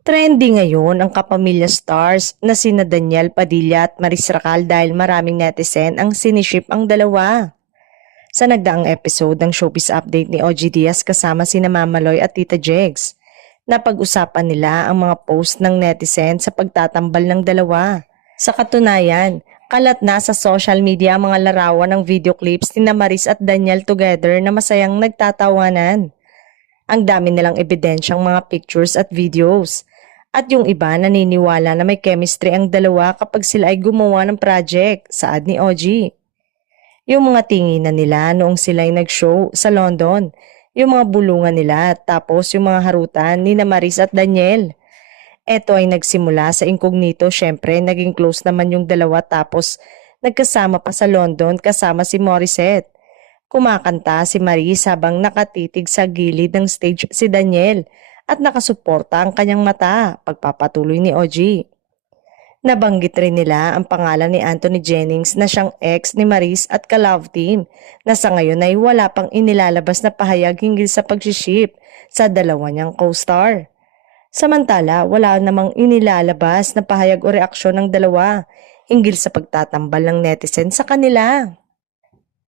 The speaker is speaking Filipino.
Trending ngayon ang kapamilya stars na sina Daniel Padilla at Maris Racal dahil maraming netizen ang siniship ang dalawa. Sa nagdaang episode ng Showbiz Update ni OG Diaz kasama sina Mama Loy at Tita Jegs, napag-usapan nila ang mga post ng netizen sa pagtatambal ng dalawa. Sa katunayan, kalat na sa social media ang mga larawan ng video clips ni Maris at Daniel together na masayang nagtatawanan. Ang dami nilang ebidensyang mga pictures at videos. At yung iba naniniwala na may chemistry ang dalawa kapag sila ay gumawa ng project, saad ni OG. Yung mga tinginan nila noong sila ay nag-show sa London, yung mga bulungan nila, tapos yung mga harutan ni Maris at Daniel. Eto ay nagsimula sa incognito, syempre naging close naman yung dalawa tapos nagkasama pa sa London kasama si Morissette. Kumakanta si Maris habang nakatitig sa gilid ng stage si Daniel at nakasuporta ang kanyang mata, pagpapatuloy ni OG. Nabanggit rin nila ang pangalan ni Anthony Jennings na siyang ex ni Maris at ka-love team na sa ngayon ay wala pang inilalabas na pahayag hinggil sa pag-ship sa dalawa niyang co-star. Samantala, wala namang inilalabas na pahayag o reaksyon ng dalawa hinggil sa pagtatambal ng netizen sa kanila.